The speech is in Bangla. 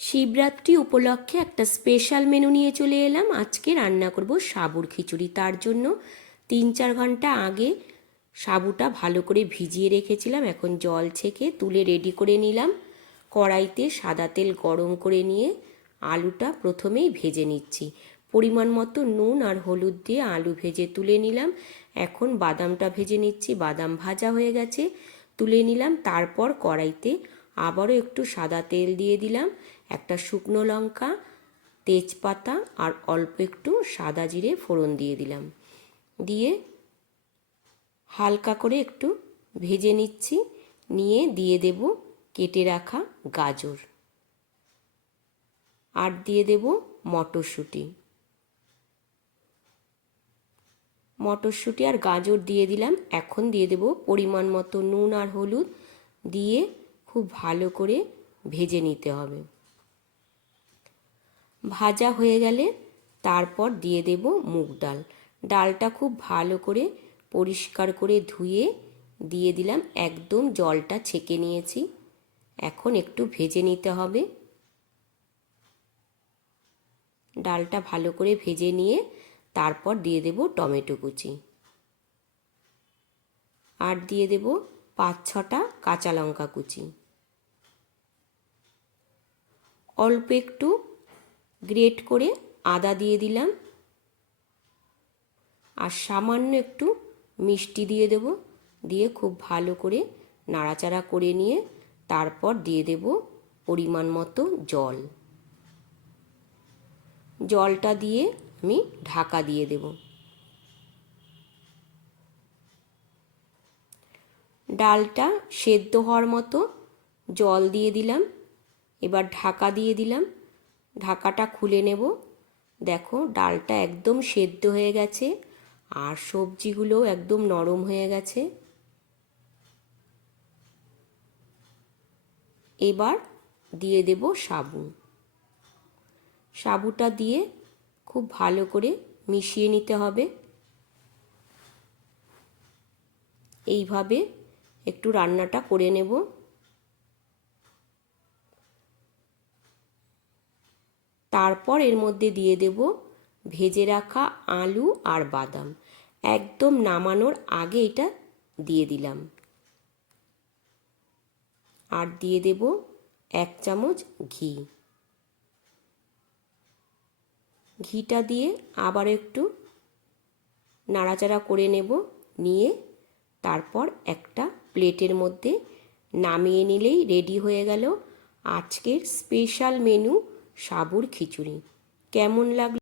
শিবরাত্রি উপলক্ষে একটা স্পেশাল মেনু নিয়ে চলে এলাম। আজকে রান্না করব সাবুর খিচুড়ি। তার জন্য তিন চার ঘণ্টা আগে সাবুটা ভালো করে ভিজিয়ে রেখেছিলাম। এখন জল ছেঁকে তুলে রেডি করে নিলাম। কড়াইতে সাদা তেল গরম করে নিয়ে আলুটা প্রথমেই ভেজে নিচ্ছি। পরিমাণ মতো নুন আর হলুদ দিয়ে আলু ভেজে তুলে নিলাম। এখন বাদামটা ভেজে নিচ্ছি। বাদাম ভাজা হয়ে গেছে। তুলে নিলাম। তারপর কড়াইতে আবারও একটু সাদা তেল দিয়ে দিলাম, একটা শুকনো লঙ্কা, তেজপাতা আর অল্প একটু সাদা জিরে ফোড়ন দিয়ে দিলাম। দিয়ে হালকা করে একটু ভেজে নিচ্ছি, নিয়ে দিয়ে দেব কেটে রাখা গাজর। আর দিয়ে দেব মটরশুঁটি। মটরশুঁটি আর গাজর দিয়ে দিলাম, এখন দিয়ে দেব পরিমাণ মতো নুন আর হলুদ, দিয়ে খুব ভালো করে ভেজে নিতে হবে। ভাজা হয়ে গেলে তারপর দিয়ে দেব মুগ ডাল। ডালটা খুব ভালো করে পরিষ্কার করে ধুয়ে দিয়ে দিলাম, একদম জলটা ছেঁকে নিয়েছি। এখন একটু ভেজে নিতে হবে। ডালটা ভালো করে ভেজে নিয়ে তারপর দিয়ে দেব টমেটো কুচি। আর দিয়ে দেব পাঁচ ছটা কাঁচা লঙ্কা কুচি। অল্প একটু গ্রেট করে আদা দিয়ে দিলাম। আর সামান্য একটু মিষ্টি দিয়ে দেব। দিয়ে খুব ভালো করে নাড়াচাড়া করে নিয়ে তারপর দিয়ে দেব পরিমাণ মতো জল। জলটা দিয়ে আমি ঢাকা দিয়ে দেব। ডালটা সেদ্ধ হওয়ার মতো জল দিয়ে দিলাম। এবার ঢাকা দিয়ে দিলাম। ঢাকাটা খুলে নেব। দেখো ডালটা একদম সেদ্ধ হয়ে গেছে আর সবজিগুলো একদম নরম হয়ে গেছে। এবার দিয়ে দেব সাবু। সাবুটা দিয়ে খুব ভালো করে মিশিয়ে নিতে হবে। এইভাবে একটু রান্নাটা করে নেব। তারপর এর মধ্যে দিয়ে দেব ভেজে রাখা আলু আর বাদাম। একদম নামানোর আগে এটা দিয়ে দিলাম। আর দিয়ে দেব এক চামচ ঘি। ঘিটা দিয়ে আবার একটু নাড়াচাড়া করে নেব। নিয়ে তারপর একটা প্লেটের মধ্যে নামিয়ে নিলেই রেডি হয়ে গেল আজকের স্পেশাল মেনু সাবুর খিচুড়ি। কেমন লাগল?